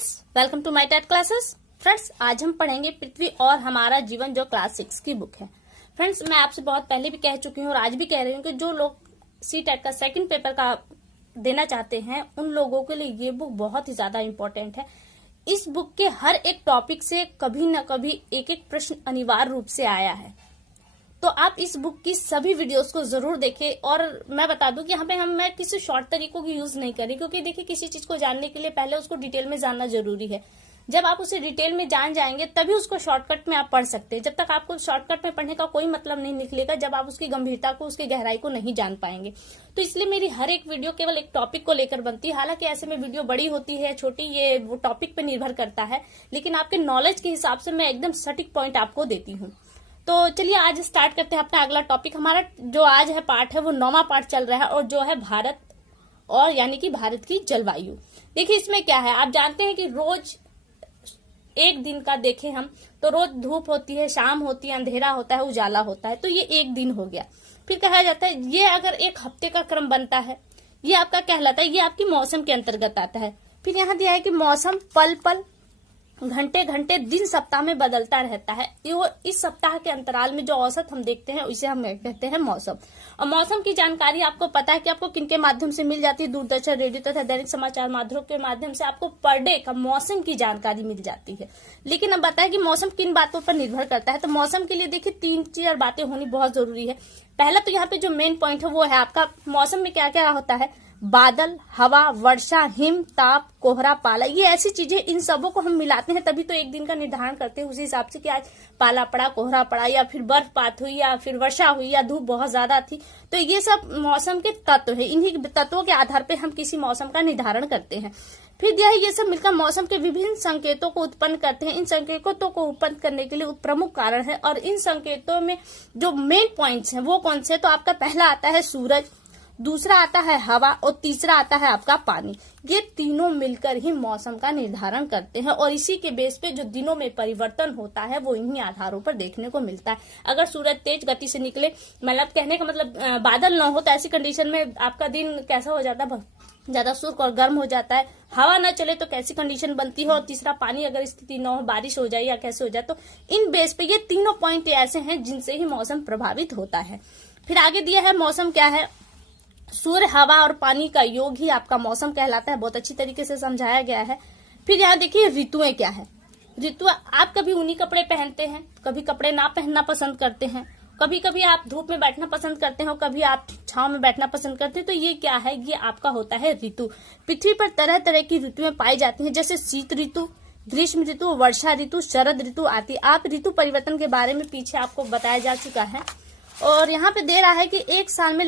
Friends, welcome to my TET classes. Friends, आज हम पढ़ेंगे पृथ्वी और हमारा जीवन, जो क्लास 6 की बुक है। फ्रेंड्स, मैं आपसे बहुत पहले भी कह चुकी हूँ और आज भी कह रही हूँ कि जो लोग सी टेट का सेकंड पेपर का देना चाहते हैं उन लोगों के लिए ये बुक बहुत ही ज्यादा इम्पोर्टेंट है। इस बुक के हर एक टॉपिक से कभी न कभी एक एक प्रश्न अनिवार्य रूप से आया है, तो आप इस बुक की सभी वीडियोस को जरूर देखें। और मैं बता दूं कि यहाँ पे मैं किसी शॉर्ट तरीकों की यूज नहीं करी, क्योंकि देखिए किसी चीज को जानने के लिए पहले उसको डिटेल में जानना जरूरी है। जब आप उसे डिटेल में जान जाएंगे तभी उसको शॉर्टकट में आप पढ़ सकते हैं। जब तक आपको शॉर्टकट में पढ़ने का कोई मतलब नहीं निकलेगा जब आप उसकी गंभीरता को, उसकी गहराई को नहीं जान पाएंगे। तो इसलिए मेरी हर एक वीडियो केवल एक टॉपिक को लेकर बनती है। हालांकि ऐसे में वीडियो बड़ी होती है छोटी, ये वो टॉपिक पे निर्भर करता है, लेकिन आपके नॉलेज के हिसाब से मैं एकदम सटीक पॉइंट आपको देती हूँ। तो चलिए आज स्टार्ट करते हैं अपना अगला टॉपिक। हमारा जो आज है पार्ट है वो 9वां पार्ट चल रहा है और जो है भारत और यानी कि भारत की जलवायु। देखिए इसमें क्या है, आप जानते हैं कि रोज एक दिन का देखें हम तो रोज धूप होती है, शाम होती है, अंधेरा होता है, उजाला होता है, तो ये एक दिन हो गया। फिर कहा जाता है ये अगर एक हफ्ते का क्रम बनता है ये आपका कहलाता है, ये आपकी मौसम के अंतर्गत आता है। फिर यहाँ दिया है कि मौसम पल पल, घंटे घंटे, दिन, सप्ताह में बदलता रहता है। इस सप्ताह के अंतराल में जो औसत हम देखते हैं उसे हम कहते हैं मौसम। और मौसम की जानकारी आपको पता है कि आपको किनके माध्यम से मिल जाती है? दूरदर्शन, रेडियो तथा दैनिक समाचार माध्यमों के माध्यम से आपको पर डे का मौसम की जानकारी मिल जाती है। लेकिन अब बताएं कि मौसम किन बातों पर निर्भर करता है। तो मौसम के लिए देखिए 3-4 बातें होनी बहुत जरूरी है। पहला तो यहाँ पे जो मेन पॉइंट है वो है आपका मौसम में क्या क्या होता है। बादल, हवा, वर्षा, हिम, ताप, कोहरा, पाला, ये ऐसी चीजें, इन सबों को हम मिलाते हैं तभी तो एक दिन का निर्धारण करते हैं उसी हिसाब से कि आज पाला पड़ा, कोहरा पड़ा, या फिर बर्फपात हुई, या फिर वर्षा हुई, या धूप बहुत ज्यादा थी। तो ये सब मौसम के तत्व है। इन्हीं तत्वों के आधार पर हम किसी मौसम का निर्धारण करते हैं। फिर दिया है ये सब मिलकर मौसम के विभिन्न संकेतों को उत्पन्न करते हैं। इन संकेतों को उत्पन्न करने के लिए प्रमुख कारण है और इन संकेतों में जो मेन पॉइंट्स हैं वो कौन से? तो आपका पहला आता है सूरज, दूसरा आता है हवा और तीसरा आता है आपका पानी। ये तीनों मिलकर ही मौसम का निर्धारण करते हैं और इसी के बेस पे जो दिनों में परिवर्तन होता है वो इन्हीं आधारों पर देखने को मिलता है। अगर सूरज तेज गति से निकले, मतलब कहने का मतलब बादल न हो, तो ऐसी कंडीशन में आपका दिन कैसा हो जाता है? ज्यादा शुष्क और गर्म हो जाता है। हवा न चले तो कैसी कंडीशन बनती है? और तीसरा पानी अगर स्थिति न हो, बारिश हो जाए या कैसे हो जाए। तो इन बेस पे ये तीनों पॉइंट ऐसे हैं जिनसे ही मौसम प्रभावित होता है। फिर आगे दिया है मौसम क्या है। सूर्य, हवा और पानी का योग ही आपका मौसम कहलाता है। बहुत अच्छी तरीके से समझाया गया है। फिर यहाँ देखिए ऋतुएं क्या है। ऋतु, आप कभी ऊनी कपड़े पहनते हैं, कभी कपड़े ना पहनना पसंद करते हैं, कभी कभी आप धूप में बैठना पसंद करते हैं और कभी आप छांव में बैठना पसंद करते हैं। तो ये क्या है? ये आपका होता है ऋतु। पृथ्वी पर तरह तरह की ऋतुएं पाई जाती हैं, जैसे शीत ऋतु, ग्रीष्म ऋतु, वर्षा ऋतु, शरद ऋतु आदि। आप ऋतु परिवर्तन के बारे में पीछे आपको बताया जा चुका है। और यहाँ पे दे रहा है कि एक साल में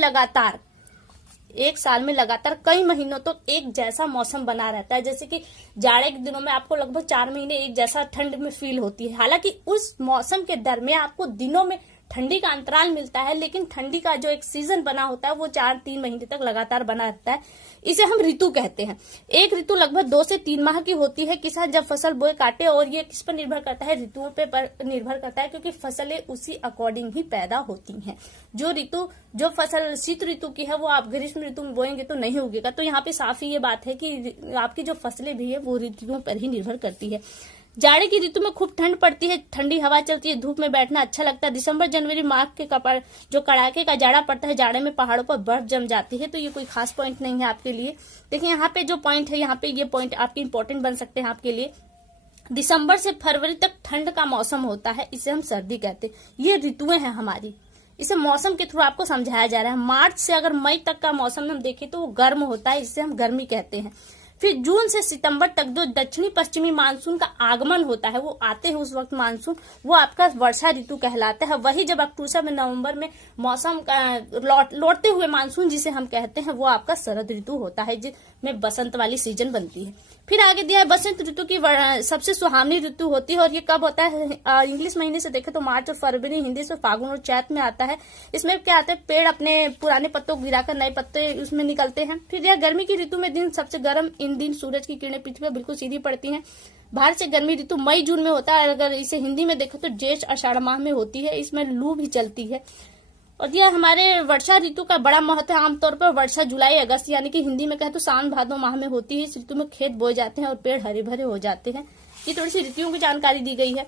लगातार कई महीनों तक एक जैसा मौसम बना रहता है। जैसे कि जाड़े के दिनों में आपको लगभग 4 महीने एक जैसा ठंड में फील होती है। हालांकि उस मौसम के दरमियान आपको दिनों में ठंडी का अंतराल मिलता है, लेकिन ठंडी का जो एक सीजन बना होता है वो 4-3 महीने तक लगातार बना रहता है। इसे हम ऋतु कहते हैं। एक ऋतु लगभग 2 से 3 माह की होती है। किसान जब फसल बोए काटे, और ये किस पर निर्भर करता है? ऋतुओं पर निर्भर करता है, क्योंकि फसलें उसी अकॉर्डिंग ही पैदा होती हैं। जो फसल शीत ऋतु की है वो आप ग्रीष्म ऋतु में बोएंगे तो नहीं उगेगा। तो यहाँ पे साफ ही ये बात है कि आपकी जो फसलें भी है वो ऋतुओं पर ही निर्भर करती है। जाड़े की ऋतु में खूब ठंड पड़ती है, ठंडी हवा चलती है, धूप में बैठना अच्छा लगता है। दिसंबर, जनवरी माह के जो कड़ाके का जाड़ा पड़ता है, जाड़े में पहाड़ों पर बर्फ जम जाती है। तो ये कोई खास पॉइंट नहीं है आपके लिए। देखिए यहाँ पे जो पॉइंट है, यहाँ पे ये पॉइंट आपके इंपॉर्टेंट बन सकते हैं आपके लिए। दिसंबर से फरवरी तक ठंड का मौसम होता है, इसे हम सर्दी कहते हैं। ये ऋतुएं हैं हमारी, इसे मौसम के थ्रू आपको समझाया जा रहा है। मार्च से अगर मई तक का मौसम हम देखें तो वो गर्म होता है, इसे हम गर्मी कहते हैं। फिर जून से सितंबर तक जो दक्षिणी पश्चिमी मानसून का आगमन होता है, वो आते हैं उस वक्त मानसून, वो आपका वर्षा ऋतु कहलाता है। वही जब अक्टूबर में, नवंबर में मौसम लौटते हुए मानसून जिसे हम कहते हैं, वो आपका शरद ऋतु होता है, जिसमें बसंत वाली सीजन बनती है। फिर आगे दिया है बसंत ऋतु की सबसे सुहावनी ऋतु होती है। और ये कब होता है? इंग्लिश महीने से देखें तो मार्च और फरवरी, हिंदी से फागुन और चैत में आता है। इसमें क्या आता है? पेड़ अपने पुराने पत्तों को गिराकर नए पत्ते उसमें निकलते हैं। फिर यह गर्मी की ऋतु में दिन सबसे गर्म, इन दिन सूरज की किरणें पृथ्वी पर बिल्कुल सीधी पड़ती हैं। भारत से गर्मी ऋतु मई जून में होता है। अगर इसे हिंदी में देखो तो ज्येष्ठ आषाढ़ माह में होती है। इसमें लू भी चलती है। और दिया हमारे वर्षा ऋतु का बड़ा महत्व है। आमतौर पर वर्षा जुलाई अगस्त यानी कि हिंदी में कहे तो सावन भादो माह में होती है। इस ऋतु में खेत बोए जाते हैं और पेड़ हरे भरे हो जाते हैं। ये थोड़ी सी ऋतुओं की जानकारी दी गई है।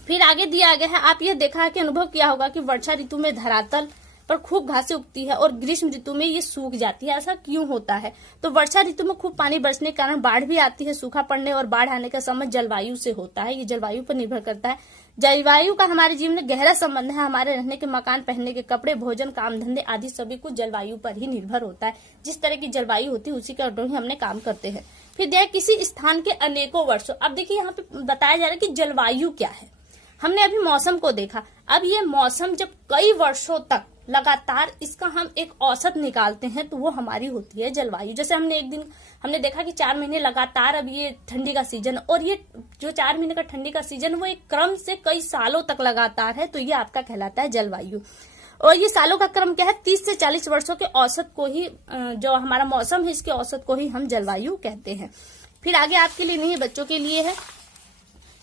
फिर आगे दिया गया है, आप यह देखा है कि अनुभव किया होगा कि वर्षा ऋतु में धरातल पर खूब घासें उगती है और ग्रीष्म ऋतु में ये सूख जाती है। ऐसा क्यों होता है? तो वर्षा ऋतु में खूब पानी बरसने के कारण बाढ़ भी आती है। सूखा पड़ने और बाढ़ आने का संबंध जलवायु से होता है। ये जलवायु पर निर्भर करता है। जलवायु का हमारे जीवन में गहरा संबंध है। हमारे रहने के मकान, पहनने के कपड़े, भोजन, काम धंधे आदि सभी कुछ जलवायु पर ही निर्भर होता है। जिस तरह की जलवायु होती है उसी के अनुरूप ही हमने काम करते हैं। फिर दिया किसी स्थान के अनेकों वर्षों, अब देखिए यहाँ पे बताया जा रहा है कि जलवायु क्या है। हमने अभी मौसम को देखा। अब ये मौसम जब कई वर्षों तक लगातार इसका हम एक औसत निकालते हैं तो वो हमारी होती है जलवायु। जैसे हमने देखा कि 4 महीने लगातार अब ये ठंडी का सीजन, और ये जो 4 महीने का ठंडी का सीजन वो एक क्रम से कई सालों तक लगातार है, तो ये आपका कहलाता है जलवायु। और ये सालों का क्रम क्या है? 30 से 40 वर्षों के औसत को ही, जो हमारा मौसम है इसके औसत को ही हम जलवायु कहते हैं। फिर आगे आपके लिए नहीं है, बच्चों के लिए है।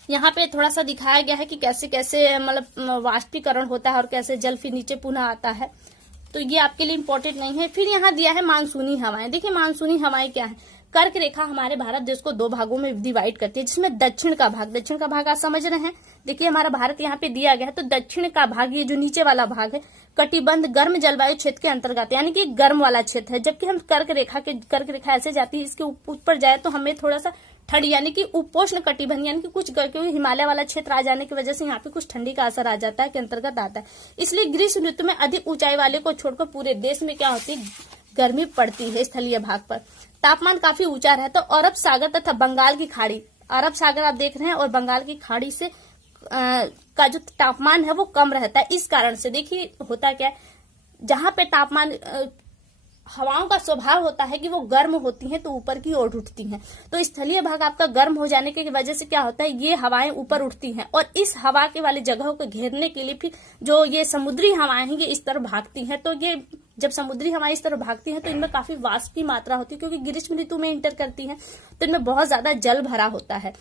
यहाँ पे थोड़ा सा दिखाया गया है कि कैसे कैसे मतलब वाष्पीकरण होता है और कैसे जल फिर नीचे पुनः आता है। तो ये आपके लिए इम्पोर्टेंट नहीं है। फिर यहाँ दिया है मानसूनी हवाएं। देखिए मानसूनी हवाएं क्या है? कर्क रेखा हमारे भारत देश को 2 भागों में डिवाइड करती है, जिसमें दक्षिण का भाग आप समझ रहे हैं। देखिए हमारा भारत यहाँ पे दिया गया है, तो दक्षिण का भाग, ये जो नीचे वाला भाग है, कटिबंध गर्म जलवायु क्षेत्र के अंतर्गत यानी कि गर्म वाला क्षेत्र है। जबकि हम कर्क रेखा ऐसे जाती है, इसके ऊपर जाए तो हमें थोड़ा सा ठंडी यानी कि उपोष्ण कटिबंध यानी कि कुछ क्योंकि हिमालय वाला क्षेत्र आ जाने की वजह से यहाँ पे कुछ ठंडी का असर आ जाता है, के अंतर्गत आता है। इसलिए ग्रीष्म ऋतु में अधिक ऊंचाई वाले को छोड़कर पूरे देश में क्या होती है? गर्मी पड़ती है। स्थलीय भाग पर तापमान काफी ऊंचा रहता है। अरब सागर तथा बंगाल की खाड़ी, अरब सागर आप देख रहे हैं, और बंगाल की खाड़ी से का जो तापमान है वो कम रहता है। इस कारण से देखिए होता क्या है, जहां पे तापमान हवाओं का स्वभाव होता है कि वो गर्म होती हैं तो ऊपर की ओर उठती हैं। तो स्थलीय भाग आपका गर्म हो जाने की वजह से क्या होता है, ये हवाएं ऊपर उठती हैं और इस हवा के वाले जगहों को घेरने के लिए फिर जो ये समुद्री हवाएं हैं ये इस तरफ भागती हैं। तो ये जब समुद्री हवाएं इस तरफ भागती हैं तो इनमें काफी वाष्प की मात्रा होती है, क्योंकि ग्रीष्म ऋतु में इंटर करती है तो इनमें बहुत ज्यादा जल भरा होता है।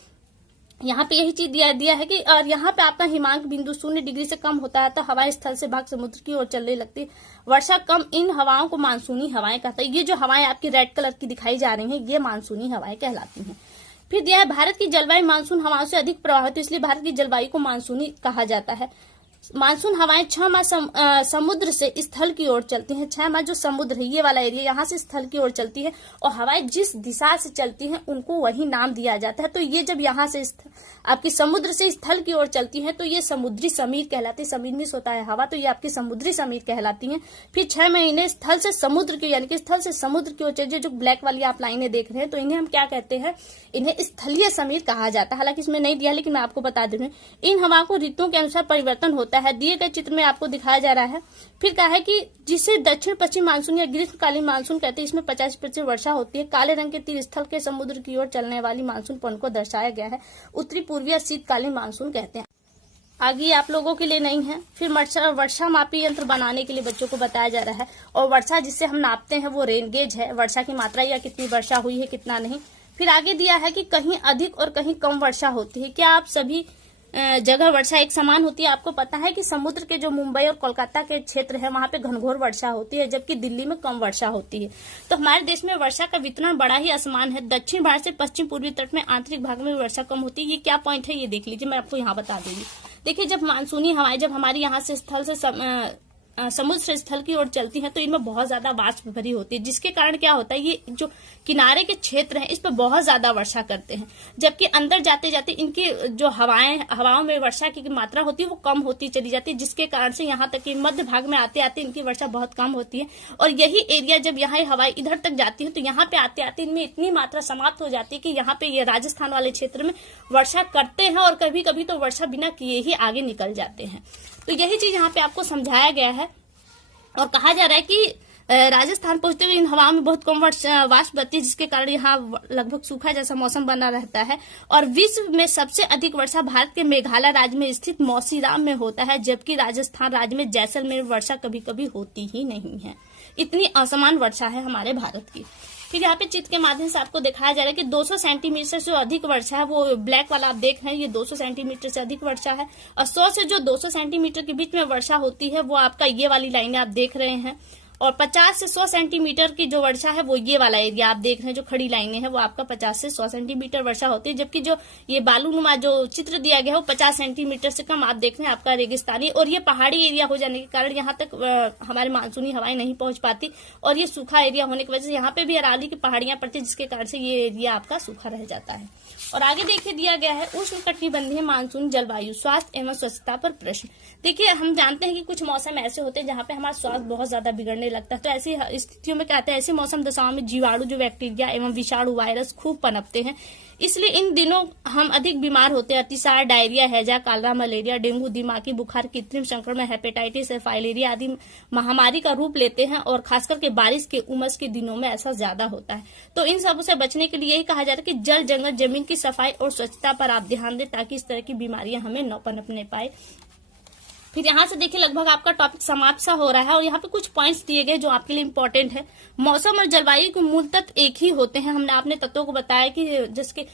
यहाँ पे यही चीज दिया है कि और यहाँ पे आपका हिमांक बिंदु 0 डिग्री से कम होता है तो हवाएं स्थल से भाग समुद्र की ओर चलने लगती है। वर्षा कम इन हवाओं को मानसूनी हवाएं कहते हैं। ये जो हवाएं आपकी रेड कलर की दिखाई जा रही हैं ये मानसूनी हवाएं कहलाती हैं। फिर दिया है भारत की जलवायु मानसून हवाओं से अधिक प्रभावित है, इसलिए भारत की जलवायु को मानसूनी कहा जाता है। मानसून हवाएं 6 माह समुद्र से स्थल की ओर चलती हैं। 6 माह जो समुद्र है ये वाला एरिया यहाँ से स्थल की ओर चलती है और हवाएं जिस दिशा से चलती हैं उनको वही नाम दिया जाता है। तो ये जब यहाँ से आपकी समुद्र से स्थल की ओर चलती है तो ये समुद्री समीर कहलाती है। समीर मिस होता है हवा, तो ये आपकी समुद्री समीर कहलाती है। फिर 6 महीने स्थल से समुद्र की यानी कि स्थल से समुद्र की ओर चलती है। जो ब्लैक वाली आप लाइनें देख रहे हैं तो इन्हें हम क्या कहते हैं, इन्हें स्थलीय समीर कहा जाता है। हालांकि इसमें नहीं दिया लेकिन मैं आपको बता दे रही हूँ। इन हवाओं को ऋतुओं के अनुसार परिवर्तन होता है, दिए गए चित्र में आपको दिखाया जा रहा है। फिर कहा है कि जिसे दक्षिण पश्चिम मानसून या ग्रीष्मकालीन मानसून कहते हैं, इसमें 50% वर्षा होती है। काले रंग के तीर स्थल के समुद्र की ओर चलने वाली मानसून पवन को दर्शाया गया है। उत्तरी पूर्वी या शीतकालीन मानसून कहते हैं। आगे आप लोगों के लिए नहीं है। फिर वर्षा मापी यंत्र बनाने के लिए बच्चों को बताया जा रहा है, और वर्षा जिससे हम नापते हैं वो रेन गेज है, वर्षा की मात्रा या कितनी वर्षा हुई है कितना नहीं। फिर आगे दिया है कि कहीं अधिक और कहीं कम वर्षा होती है। क्या आप सभी जगह वर्षा एक समान होती है? आपको पता है कि समुद्र के जो मुंबई और कोलकाता के क्षेत्र है वहां पे घनघोर वर्षा होती है, जबकि दिल्ली में कम वर्षा होती है। तो हमारे देश में वर्षा का वितरण बड़ा ही असमान है। दक्षिण भारत से पश्चिम पूर्वी तट में आंतरिक भाग में वर्षा कम होती है। ये क्या पॉइंट है ये देख लीजिए, मैं आपको यहाँ बता दूंगी। देखिए जब मानसूनी हवाएं जब हमारी यहाँ से स्थल से समुद्र से स्थल की ओर चलती हैं तो इनमें बहुत ज्यादा वाष्प भरी होती है, जिसके कारण क्या होता है, ये जो किनारे के क्षेत्र हैं इस पर बहुत ज्यादा वर्षा करते हैं। जबकि अंदर जाते जाते इनकी जो हवाओं में वर्षा की मात्रा होती है वो कम होती चली जाती है, जिसके कारण से यहाँ तक कि मध्य भाग में आते आते इनकी वर्षा बहुत कम होती है। और यही एरिया जब यहाँ हवाएं इधर तक जाती है तो यहाँ पे आते आते इनमें इतनी मात्रा समाप्त हो जाती है कि यहाँ पे ये राजस्थान वाले क्षेत्र में वर्षा करते हैं और कभी कभी तो वर्षा बिना किए ही आगे निकल जाते हैं। तो यही चीज यहाँ पे आपको समझाया गया है और कहा जा रहा है कि राजस्थान पहुंचते हुए इन हवाओं में बहुत कम वाष्प बहती है, जिसके कारण यहाँ लगभग सूखा जैसा मौसम बना रहता है। और विश्व में सबसे अधिक वर्षा भारत के मेघालय राज्य में स्थित मौसीराम में होता है, जबकि राजस्थान राज्य में जैसलमेर वर्षा कभी कभी होती ही नहीं है। इतनी असमान वर्षा है हमारे भारत की। फिर यहाँ पे चित्र के माध्यम से आपको दिखाया जा रहा है कि 200 सेंटीमीटर से अधिक वर्षा है, वो ब्लैक वाला आप देख रहे हैं, ये 200 सेंटीमीटर से अधिक वर्षा है। और 100 से जो 200 सेंटीमीटर के बीच में वर्षा होती है वो आपका ये वाली लाइनें आप देख रहे हैं। और 50 से 100 सेंटीमीटर की जो वर्षा है वो ये वाला एरिया आप देख रहे हैं, जो खड़ी लाइनें हैं वो आपका 50 से 100 सेंटीमीटर वर्षा होती है। जबकि जो ये बालूनुमा जो चित्र दिया गया है वो 50 सेंटीमीटर से कम आप देख रहे हैं आपका रेगिस्तानी। और ये पहाड़ी एरिया हो जाने के कारण यहाँ तक हमारे मानसूनी हवाएं नहीं पहुंच पाती, और ये सूखा एरिया होने की वजह से यहाँ पे भी अरावली की पहाड़ियां पड़ती है, जिसके कारण से ये एरिया आपका सूखा रह जाता है। और आगे देखिए दिया गया है उष्णकटिबंधीय मानसून जलवायु स्वास्थ्य एवं स्वच्छता पर प्रश्न। देखिए हम जानते हैं कि कुछ मौसम ऐसे होते हैं जहाँ पे हमारा स्वास्थ्य बहुत ज्यादा बिगड़ने लगता है। तो ऐसी स्थितियों में क्या होता है, ऐसे मौसम दशाओं में जीवाणु जो बैक्टीरिया एवं विषाणु वायरस खूब पनपते हैं। इसलिए इन दिनों हम अधिक बीमार होते हैं। अतिसार, डायरिया, हैजा, कालरा, मलेरिया, डेंगू, दिमागी बुखार, कृत्रिम संक्रमण, हेपेटाइटिस, फाइलेरिया आदि महामारी का रूप लेते हैं। और खास करके बारिश के उमस के दिनों में ऐसा ज्यादा होता है। तो इन सबों से बचने के लिए यही कहा जाता है कि जल जंगल जमीन की सफाई और स्वच्छता पर आप ध्यान दें, ताकि इस तरह की बीमारियां हमें न पनपने पाए। फिर यहाँ से देखिए लगभग आपका टॉपिक समाप्त सा हो रहा है, और यहाँ पे कुछ पॉइंट्स दिए गए जो आपके लिए इम्पोर्टेंट है। मौसम और जलवायु के मूल तत्व एक ही होते हैं। हमने आपने तत्वों को बताया कि जिसके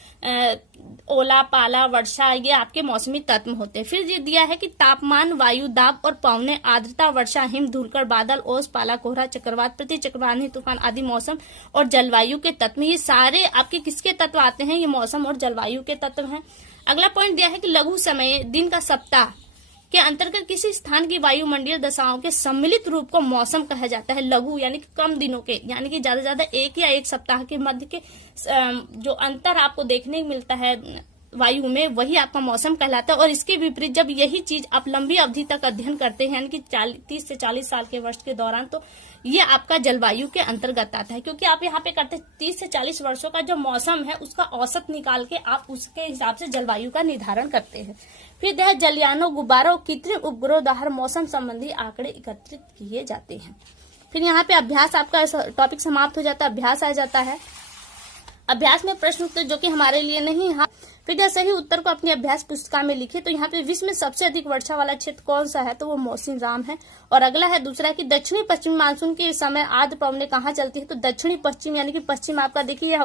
ओला, पाला, वर्षा ये आपके मौसमी तत्व होते हैं। फिर ये दिया है कि तापमान, वायु दाब और पवने, आर्द्रता, वर्षा, हिम, धूलकण, बादल, ओस, पाला, कोहरा, चक्रवात, प्रति चक्रवाती तूफान आदि मौसम और जलवायु के तत्व। ये सारे आपके किसके तत्व आते हैं, ये मौसम और जलवायु के तत्व हैं। अगला पॉइंट दिया है कि लघु समय, दिन का सप्ताह के अंतर्गत किसी स्थान की वायुमंडलीय दशाओं के सम्मिलित रूप को मौसम कहा जाता है। लघु यानी कि कम दिनों के, यानी कि ज्यादा से ज्यादा एक या एक सप्ताह के मध्य के जो अंतर आपको देखने को मिलता है वायु में, वही आपका मौसम कहलाता है। और इसके विपरीत जब यही चीज आप लंबी अवधि तक अध्ययन करते हैं, यानी कि 30 से 40 साल के वर्ष के दौरान, तो ये आपका जलवायु के अंतर्गत आता है। क्योंकि आप यहाँ पे करते 30 से 40 वर्षों का जो मौसम है उसका औसत निकाल के आप उसके हिसाब से जलवायु का निर्धारण करते हैं। फिर यह जलयानों, गुब्बारों, कृत्रिम उपग्रह द्वारा मौसम संबंधी आंकड़े एकत्रित किए जाते हैं। फिर यहाँ पे अभ्यास, आपका टॉपिक समाप्त हो जाता है, अभ्यास आ जाता है। अभ्यास में प्रश्न उत्तर जो कि हमारे लिए नहीं है। फिर सही उत्तर को अपनी अभ्यास पुस्तिका में लिखे। तो यहाँ पे विश्व में सबसे अधिक वर्षा वाला क्षेत्र कौन सा है, तो वो मौसिनराम है। और अगला है दूसरा कि दक्षिणी पश्चिमी मानसून के समय आर्द्र पवनें कहाँ चलती है, तो दक्षिणी पश्चिम यानी कि पश्चिम आपका देखिए,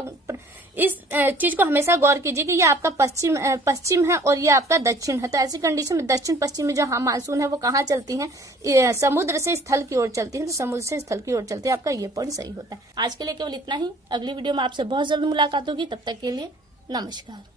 इस चीज को हमेशा गौर कीजिए कि ये आपका पश्चिम है और ये आपका दक्षिण है। तो ऐसी कंडीशन में दक्षिण पश्चिम में जो मानसून है वो कहाँ चलती है, समुद्र से स्थल की ओर चलती है। तो समुद्र से स्थल की ओर चलती है, आपका ये पॉइंट सही होता है। आज के लिए केवल इतना ही। अगली वीडियो में आपसे बहुत जल्द मुलाकात होगी, तब तक के लिए नमस्कार।